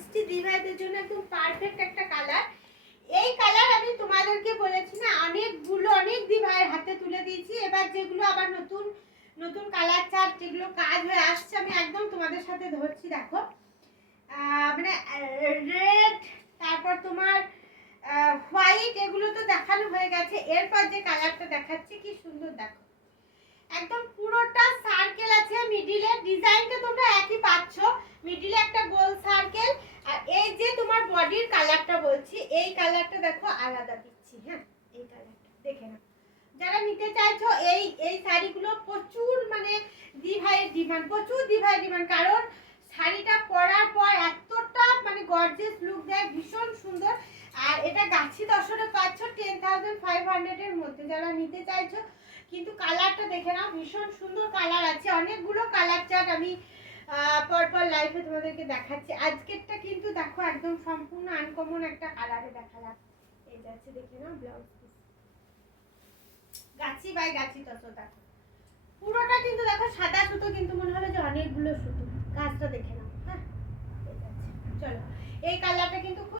মিষ্টি দিভাইদের জন্য একদম পারফেক্ট একটা কালার এই কালার আমি তোমাদেরকে বলেছি না, অনেকগুলো, অনেক দিভাইয়ের হাতে তুলে দিয়েছি। এবার যেগুলো আবার নতুন নতুন কালার চার্ট যেগুলো কাজ হয়ে আসছে, আমি একদম তোমাদের সাথে ধরছি, দেখো। মানে রেড তারপর তোমার হোয়াইট এগুলো তো দেখানো হয়ে গেছে। এরপর যে কালারটা দেখাচ্ছি, কি সুন্দর দেখো একদম পুরোটা সার্কেল আছে মিডিলে ডিজাইনটা তোমরা একই পাচ্ছ মিডিলে একটা গোল সার্কেল আর এই যে তোমার বডির কালারটা বলছি এই কালারটা দেখো আলাদা দিচ্ছি হ্যাঁ? এই কালারটা দেখে নাও। যারা নিতে চাইছো, এই এই শাড়িগুলো প্রচুর মানে দিভাইয়ের ডিমান্ড প্রচুর দিভাইয়ের ডিমান্ড কারণ শাড়িটা পরার পর এতটা মানে গর্জেস লুক দেয়, ভীষণ সুন্দর। আর এটা গাছি দশরে পাচ্ছ টেন থাউজেন্ড ফাইভ হান্ড্রেডের মধ্যে, যারা নিতে চাইছো। কিন্তু কালারটা দেখে নাও, ভীষণ সুন্দর কালার আছে। অনেকগুলো কালার চার্ট আমি পরপর লাইফে তোমাদেরকে দেখাচ্ছি। আজকেরটা কিন্তু দেখো একদম সম্পূর্ণ আনকমন একটা কালারে দেখালাম। এই যাচ্ছে দেখে নাও ব্লাউজ গাছি বাই গাছি তত দেখো। পুরোটা কিন্তু দেখো সাদা সুতো, কিন্তু মনে হবে যে অনেকগুলো সুতো। কাজটা দেখে নাও হ্যাঁ? চলো। এই কালারটা কিন্তু